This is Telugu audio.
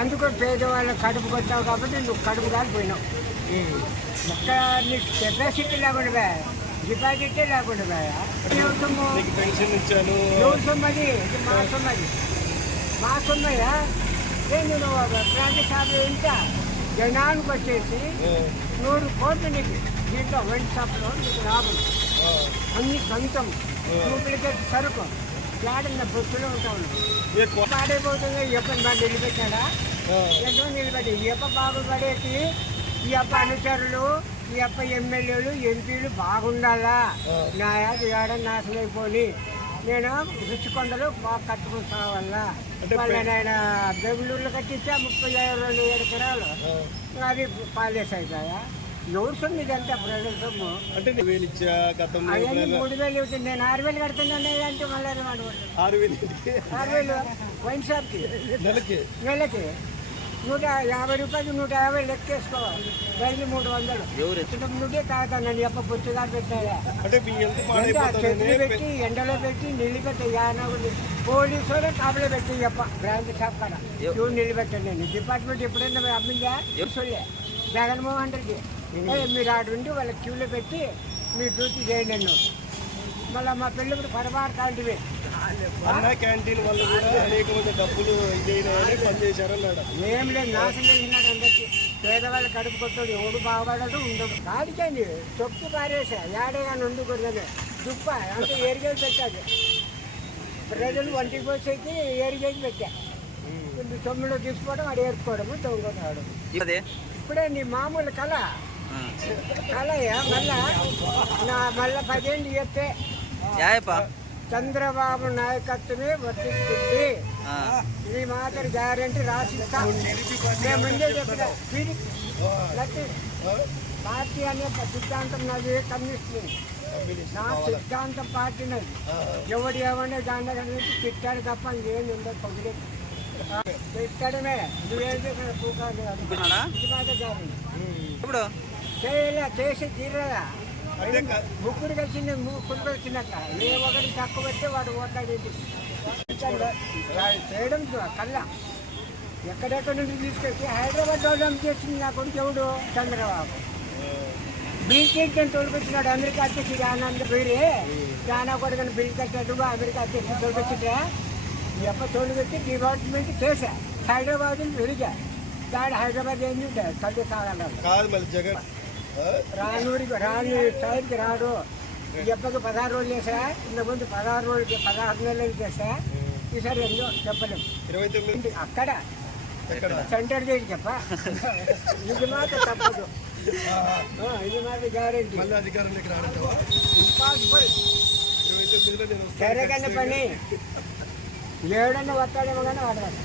అందుకు పేదవాళ్ళ కడుపు కొట్టావు కాబట్టి నువ్వు కడుపు కాలిపోయినావు ఎక్కడ నీకు కెపాసిటీ లేకుండా. డిపాజిటే లేకుండా పెన్షన్ ఇచ్చాను. ఎవరి సొమ్ము అది ఇది మా సొమ్ము అది మా సొమ్మయ్యా నువ్వు ప్రాంత షాప్ ఇంత జనానికి వచ్చేసి నూరు కోట్లు నీకు. దీంట్లో వైన్ షాప్లో నీకు లాభం. అన్ని సొంతం. డూప్లికేట్ సరుకు. ఉంటావు ఏ కొ- పాడైపోతుంది ఎప్పుడు బాగా నిలబెట్టాడా? ఎంతో నిలబెట్టి ఈ అప్ప బాగుపడేసి ఈ అప్ప అనుచరులు ఈ అప్ప ఎమ్మెల్యేలు ఎంపీలు బాగుండాలా. నా యాద ఏడ నాశనం అయిపోయి నేను రుచికొండలు బాగా కట్టుకుని సావాలా వాళ్ళని ఆయన బెంగళూరులో కట్టించా ముప్పై ఐదు రెండు ఏడు ఎకరాలు. ఆ. అది పాలేసి అయిపోయా ఎవరు సొమ్ము ఇదంతా ప్రజల సొమ్ము అంటే నేను వేలు ఇచ్చా గతంలో అవన్నీ ఎప్పుడైనా మూడు వేలు ఇవ్వుతుంది నేను ఆరు వేలు కడుతున్నాను అంటే మళ్ళీ అది మాట్లాడు ఆరు వేలు ఇంటికి ఆరు వేలు వైన్ షాప్కి. నెలకి? నెలకి. నూట యాభై రూపాయలు నూట యాభై లెక్కేసుకోవాలి. డైలీ మూడు వందలు. చిన్న నుండి తాగుతాను నేను ఎప్ప పుచ్చుగా పాడైపోతుంది చెట్లు పెట్టి ఎండలో పెట్టి యానగుండి పోలీసు కాపులో పెట్టి చెప్ప. బ్రాంచ్ షాప్ కాడ. నిలబెట్టాను నేను డిపార్ట్మెంట్ ఎప్పుడైనా అమ్మిందా? చూడలే. జగన్మోహన్ రెడ్డి. మీరు ఆడు ఉండి వాళ్ళ క్యూలో పెట్టి మీ డ్యూటీ చేయండి నన్ను మళ్ళీ మా పెళ్ళికి పొరపాటు కాంటివి అన్న క్యాంటీన్ వల్ల కూడా అనేక మంది డబ్బులు ఇదైనాయని పనిచేశారన్నాడు ఏం లేదు నాశనం చేసినాడు అందరికి. పేదవాళ్ళు కడుపు కొట్టాడు ఎవడు బాగుపడడు ఉండడు. కాడికండి తొక్కు పారేసా ఏడేగా నుండి కొడుతుంది దుప్ప అంటే ఏరిగేసి పెట్టాడు. ప్రజలు ఒంటికి పోసేకి ఏరిగేసి పెట్టా. తొమ్మిదిలో తీసుకోవడం అదే ఇప్పుడే నీ మామూలు కళ. కళయా మళ్ళా నా మళ్ళా పదేళ్ళు చెప్తే చంద్రబాబు నాయకత్వమే వర్తిస్తుంది. ఇది మాత్రం గ్యారంటీ రాసిస్తా. మేము ముందే చెప్పిన పార్టీ అనే సిద్ధాంతం నాది కమ్యూనిస్ట్ నా సిద్ధాంతం పార్టీ నాది. ఎవడు ఏమన్నా దాని నుంచి తిట్టాడు తప్ప ఇంకేం ఉండదు పొగిలే తిట్టడమే. నువ్వేం చేసిన గ్యారంటీ ఇప్పుడు చేయలే చేసి క- ముగ్గురు కలిసింది ముగ్గురు కలిసినట్ల ఏ ఒకటి తక్కువ పెడితే వాడు ఓట్లాడేది చేయడం కళ్ళ. ఎక్కడెక్కడ నుండి తీసుకొచ్చి హైదరాబాద్ డెవలప్ చేసింది నా కొడుకు ఎవడు? చంద్రబాబు. బిల్ క్లింటన్ తోడుకొచ్చినాడు అమెరికా అధ్యక్షుడు ఆనంద్ పేరే చాలా కొడుకుని బిల్ కట్టాడు అమెరికా అధ్యక్షుడు తోడుకొచ్చిట్రా ఈ అప్ప తోడుకొచ్చి డిపార్ట్మెంట్ చేశా. హైదరాబాద్ విడిగా. దాని హైదరాబాద్ ఏంటి తల్లి సాగాలి రానూరికి రాని స్థాయికి రాడు. ఎప్పటికి పదహారు రోజులు చేసా ఇంత ముందు పదహారు రోజులకి పదహారు నెలలు చేసా ఈసారి ఎన్నో చెప్పలేము ఇరవై తొమ్మిది. అక్కడ? సెంటర్ చేసి చెప్ప. ఇది మాత్రం తప్పదు. ఇది మాత్రం గ్యారెంటీ. ఇంపాసిబుల్. సరే కానీ పని. ఏడన్నా వస్తాడేమో కానీ వాడతాడు